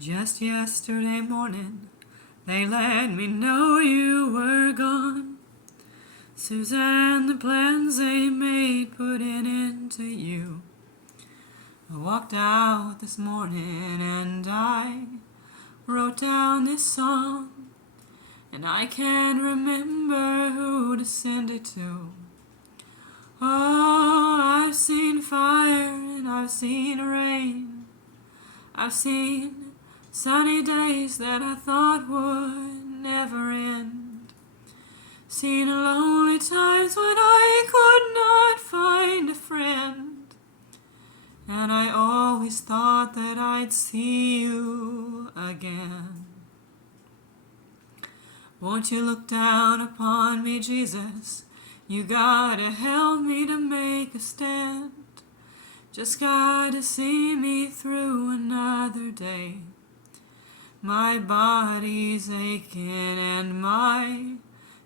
Just yesterday morning, they let me know you were gone. Suzanne, the plans they made put an end to you. I walked out this morning and I wrote down this song, and I can't remember who to send it to. Oh, I've seen fire and I've seen rain. I've seen sunny days that I thought would never end. Seen lonely times when I could not find a friend. And I always thought that I'd see you again. Won't you look down upon me, Jesus? You gotta help me to make a stand. Just gotta see me through another day. My body's aching and my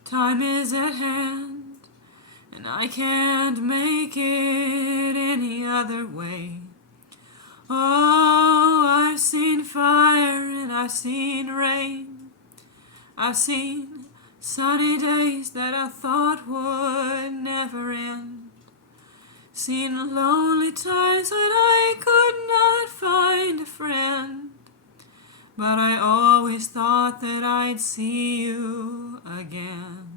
time is at hand, and I can't make it any other way. Oh, I've seen fire and I've seen rain. I've seen sunny days that I thought would never end. Seen lonely times when I could not find a friend. But I always thought that I'd see you again.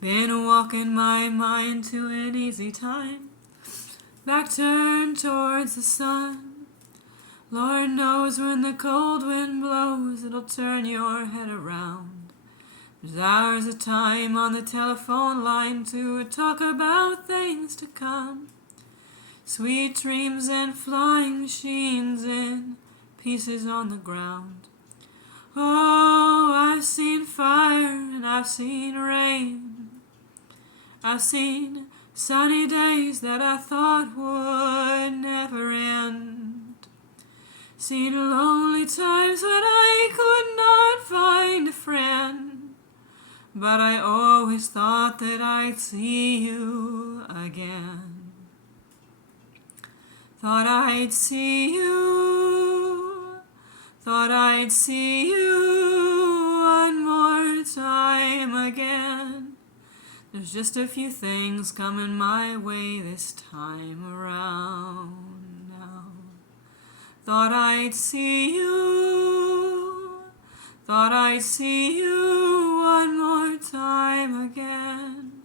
Been walking my mind to an easy time, back turned towards the sun. Lord knows when the cold wind blows, it'll turn your head around. There's hours of time on the telephone line to talk about things to come. Sweet dreams and flying machines in pieces on the ground. Oh, I've seen fire and I've seen rain. I've seen sunny days that I thought would never end. Seen lonely times when I could not find a friend. But I always thought that I'd see you again. Thought I'd see you. Thought I'd see you one more time again. There's just a few things coming my way this time around now. Thought I'd see you. Thought I'd see you one more time again.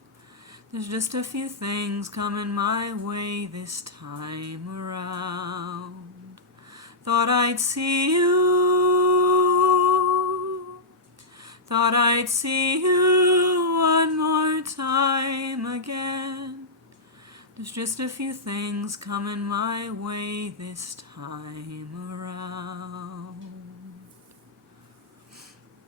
There's just a few things coming my way this time around. Thought I'd see you. Thought I'd see you one more time again. There's just a few things coming my way this time around.